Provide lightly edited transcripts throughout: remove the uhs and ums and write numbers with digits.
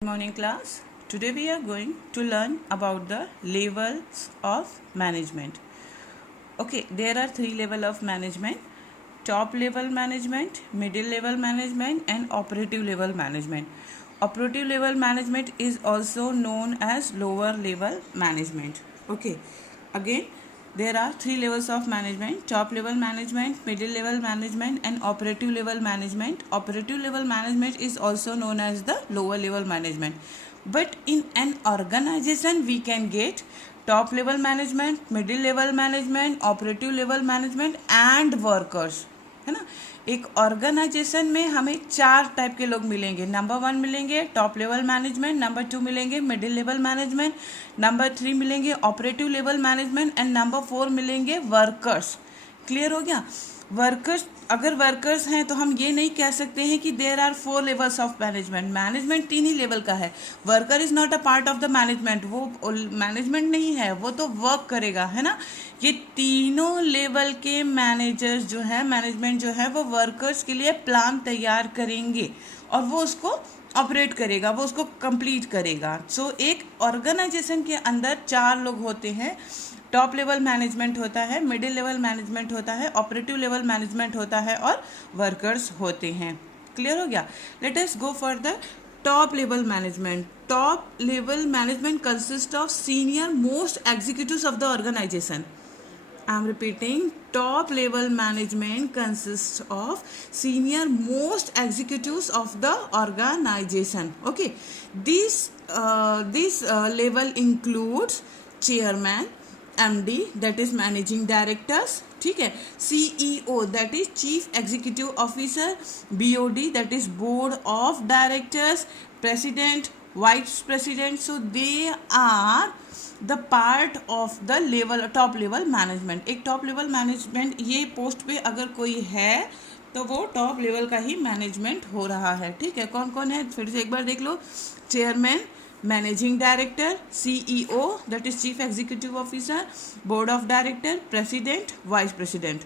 Morning class. Today we are going to learn about the levels of management. Okay, there are three levels of management: top level management, middle level management, and operative level management. Operative level management is also known as lower level management. Okay, again there are three levels of management: top level management, middle level management, and operative level management. Operative level management is also known as the lower level management. But in an organization we can get top level management, middle level management, operative level management and workers, है ना. एक organisation में हमें 4 type के लोग मिलेंगे. Number 1 मिलेंगे top level management, number 2 मिलेंगे मिडिल लेवल मैनेजमेंट, नंबर 3 मिलेंगे operative level management and number 4 मिलेंगे वर्कर्स. क्लियर हो गया. वर्कर्स, अगर वर्कर्स हैं तो हम ये नहीं कह सकते हैं कि there are 4 levels of management. Management 3 ही लेवल का है. Worker is not a part of the management. वो मैनेजमेंट नहीं है, वो तो वर्क करेगा, है ना. ये तीनों लेवल के मैनेजर्स जो है, मैनेजमेंट जो है, वो वर्कर्स के लिए प्लान तैयार करेंगे और वो उसको ऑपरेट करेगा, वो उसको कंप्लीट करेगा. सो एक ऑर्गेनाइजेशन के अंदर 4 लोग होते हैं. टॉप लेवल मैनेजमेंट होता है, मिडिल लेवल मैनेजमेंट होता है, ऑपरेटिव लेवल मैनेजमेंट होता है और वर्कर्स होते हैं. क्लियर हो गया. Let us go for the top level management. Top level management consist of senior most executives of the organisation. I am repeating, top level management consists of senior most executives of the organization. Okay, this level includes chairman, MD that is managing directors, ठीक है, CEO that is chief executive officer, BOD that is board of directors, president, vice president. So they are the part of the level top level management. एक top level management, ये post पे अगर कोई है तो वो टॉप लेवल का ही management हो रहा है. ठीक है, कौन कौन है फिर से एक बार देख लो. Chairman, managing director, CEO that is chief executive officer, board of director, president, vice president.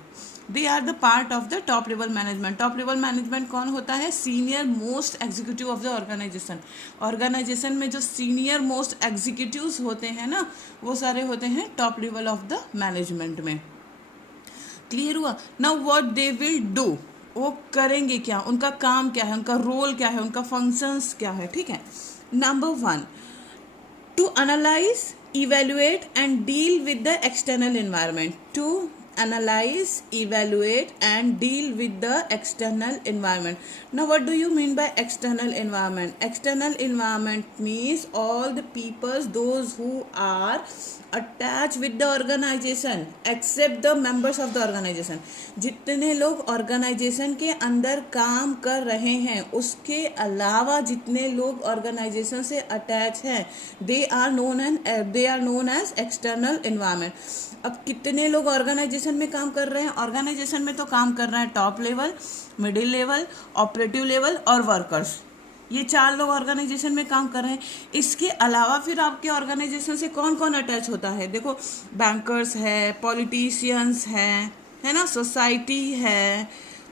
They are the part of the top level management. Top level management कौन होता है? Senior most executive of the organization. Organization में जो senior most executives होते हैं ना, वो सारे होते हैं top level of the management में. क्लियर हुआ. Now what they will do, वो करेंगे क्या, उनका काम क्या है, उनका रोल क्या है, उनका फंक्शंस क्या है. ठीक है. Number 1, to analyse, evaluate and deal with the external environment. To analyze, evaluate and deal with the external environment. Now what do you mean by external environment? External environment means all the peoples, those who are attached with the organization except the members of the organization. जितने लोग organisation के अंदर काम कर रहे हैं उसके अलावा जितने लोग ऑर्गेनाइजेशन से अटैच हैं, they are known as external environment. अब कितने लोग ऑर्गेनाइजेशन में काम कर रहे हैं? ऑर्गेनाइजेशन में तो काम कर रहे हैं top level, middle level, operative level और वर्कर्स. ये 4 लोग ऑर्गेनाइजेशन में काम कर रहे हैं. इसके अलावा फिर आपके ऑर्गेनाइजेशन से कौन कौन अटैच होता है? देखो, बैंकर्स है, पॉलिटिशियंस है ना, सोसाइटी है,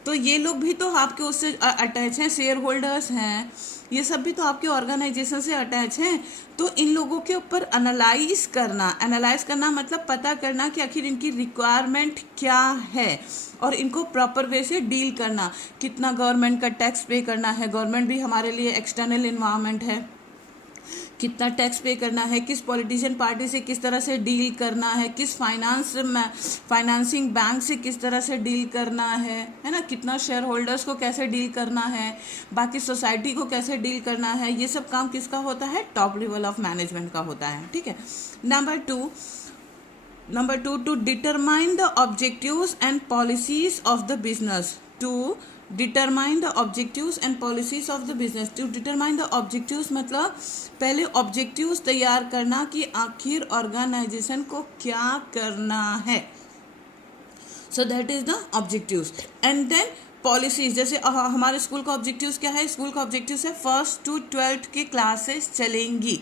तो ये लोग भी तो आपके उससे अटैच हैं. शेयर होल्डर्स हैं, ये सब भी तो आपके ऑर्गेनाइजेशन से अटैच हैं. तो इन लोगों के ऊपर एनालाइज करना मतलब पता करना कि आखिर इनकी रिक्वायरमेंट क्या है और इनको प्रॉपर वे से डील करना. कितना गवर्नमेंट का टैक्स पे करना है, गवर्नमेंट भी हमारे लिए एक्सटर्नल एनवायरनमेंट है. कितना टैक्स पे करना है, किस पॉलिटिशियन पार्टी से किस तरह से डील करना है, किस फाइनेंसिंग बैंक से किस तरह से डील करना है ना, कितना शेयर होल्डर्स को कैसे डील करना है, बाकी सोसाइटी को कैसे डील करना है. ये सब काम किसका होता है? टॉप लेवल ऑफ मैनेजमेंट का होता है. ठीक है. Number two, to determine the objectives and policies of the business. To determine the objectives and policies of the business. To determine the objectives मतलब पहले ऑब्जेक्टिव्स तैयार करना कि आखिर ऑर्गेनाइजेशन को क्या करना है. So that is the objectives. And then policies, जैसे हमारे स्कूल का ऑब्जेक्टिव्स क्या है? स्कूल का ऑब्जेक्टिव्स है 1st to 12th की क्लासेस चलेंगी.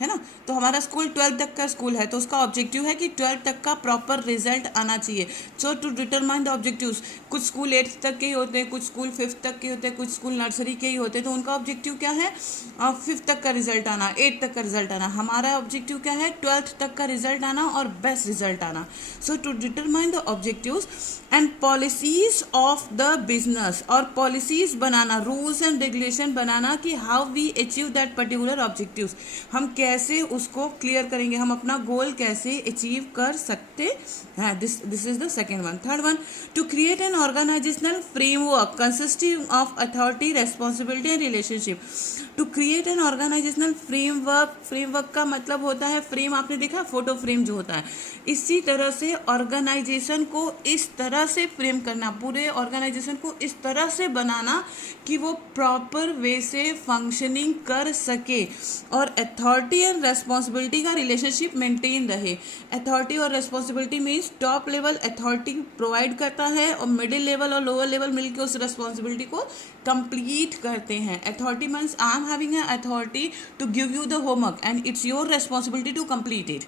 है ना। तो हमारा स्कूल 12th तक का स्कूल है, तो उसका ऑब्जेक्टिव है कि 12th तक का प्रॉपर रिजल्ट आना चाहिए। सो टू डिटरमाइन द ऑब्जेक्टिव्स, कुछ स्कूल 8th तक के ही होते हैं, कुछ स्कूल 5th तक के होते हैं, कुछ स्कूल नर्सरी के ही होते हैं, तो उनका ऑब्जेक्टिव क्या है 5th तक का रिजल्ट आना, 8th तक का रिजल्ट आना। हमारा ऑब्जेक्टिव क्या है 12th तक का रिजल्ट आना और बेस्ट रिजल्ट आना। So to determine the objectives and policies of the business, और पॉलिसीज बनाना, रूल्स एंड रेगुलेशन बनाना कि how we achieve that particular objectives, हम कैसे उसको क्लियर करेंगे, हम अपना गोल कैसे अचीव कर सकते हैं। This is the second one. Third one, to create an organisational framework consisting of authority, responsibility and relationship. To create an organisational framework, framework का मतलब होता है फ्रेम, आपने देखा फोटो फ्रेम जो होता है, इसी तरह से ऑर्गेनाइजेशन को इस तरह से फ्रेम करना, पूरे ऑर्गेनाइजेशन को इस तरह से बनाना कि वो प्रॉपर वे से फंक्शनिंग कर सके और अथॉरिटी एंड रेस्पॉन्सिबिलिटी का रिलेशनशिप मेंटेन रहे। अथॉरिटी और responsibility means top level authority provide करता है और मिडिल लेवल और लोअर लेवल मिलकर उस रेस्पॉन्सिबिलिटी को कंप्लीट करते हैं। Authority means I am having an authority to give you the homework and it's your responsibility to complete it.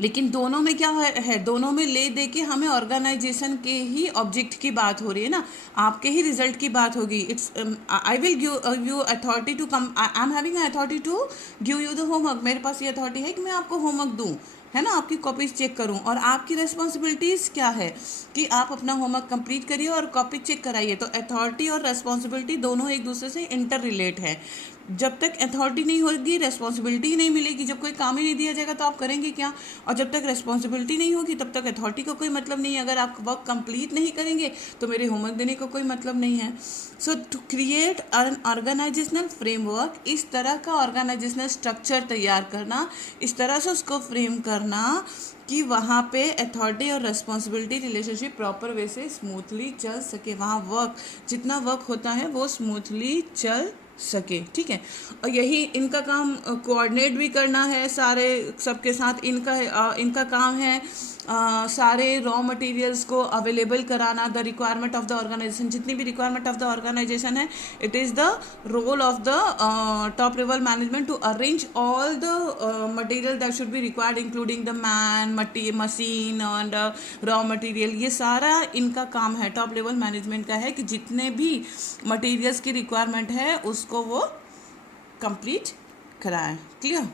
लेकिन दोनों में क्या है, दोनों में ले दे के हमें ऑर्गेनाइजेशन के ही ऑब्जेक्ट की बात हो रही है ना, आपके ही रिजल्ट की बात होगी। It's I will give you authority to come, I am having authority to give you the homework, मेरे पास ये अथॉरिटी है कि मैं आपको होमवर्क दूँ, है ना, आपकी कॉपीज चेक करूं। और आपकी रेस्पॉन्सिबिलिटीज़ क्या है कि आप अपना होमवर्क कंप्लीट करिए और कॉपी चेक कराइए। तो अथॉरिटी और रेस्पॉन्सिबिलिटी दोनों एक दूसरे से इंटर रिलेट है। जब तक अथॉरिटी नहीं होगी रिस्पॉन्सिबिलिटी नहीं मिलेगी। जब कोई काम ही नहीं दिया जाएगा तो आप करेंगे क्या, और जब तक रिस्पॉन्सिबिलिटी नहीं होगी तब तक अथॉरिटी को कोई मतलब नहीं है। अगर आप वर्क कंप्लीट नहीं करेंगे तो मेरे होमवर्क देने को कोई मतलब नहीं है। So to create an organisational framework, इस तरह का ऑर्गेनाइजेशनल स्ट्रक्चर तैयार करना, इस तरह से उसको फ्रेम करना कि वहाँ पे अथॉरिटी और रिस्पॉन्सिबिलिटी रिलेशनशिप प्रॉपर वे से स्मूथली चल सके, वहाँ वर्क जितना वर्क होता है वो स्मूथली चल सके। ठीक है, और यही इनका काम कोऑर्डिनेट भी करना है सारे सबके साथ। इनका काम है सारे रॉ मटेरियल्स को अवेलेबल कराना, the requirement of the organisation, जितनी भी रिक्वायरमेंट ऑफ द ऑर्गेनाइजेशन है, it is the role of the top level management to arrange all the material that should be required including the man, machine and raw material. ये सारा इनका काम है, top level management का है कि जितने भी मटेरियल्स की रिक्वायरमेंट है उसको वो कंप्लीट कराएं। क्लियर?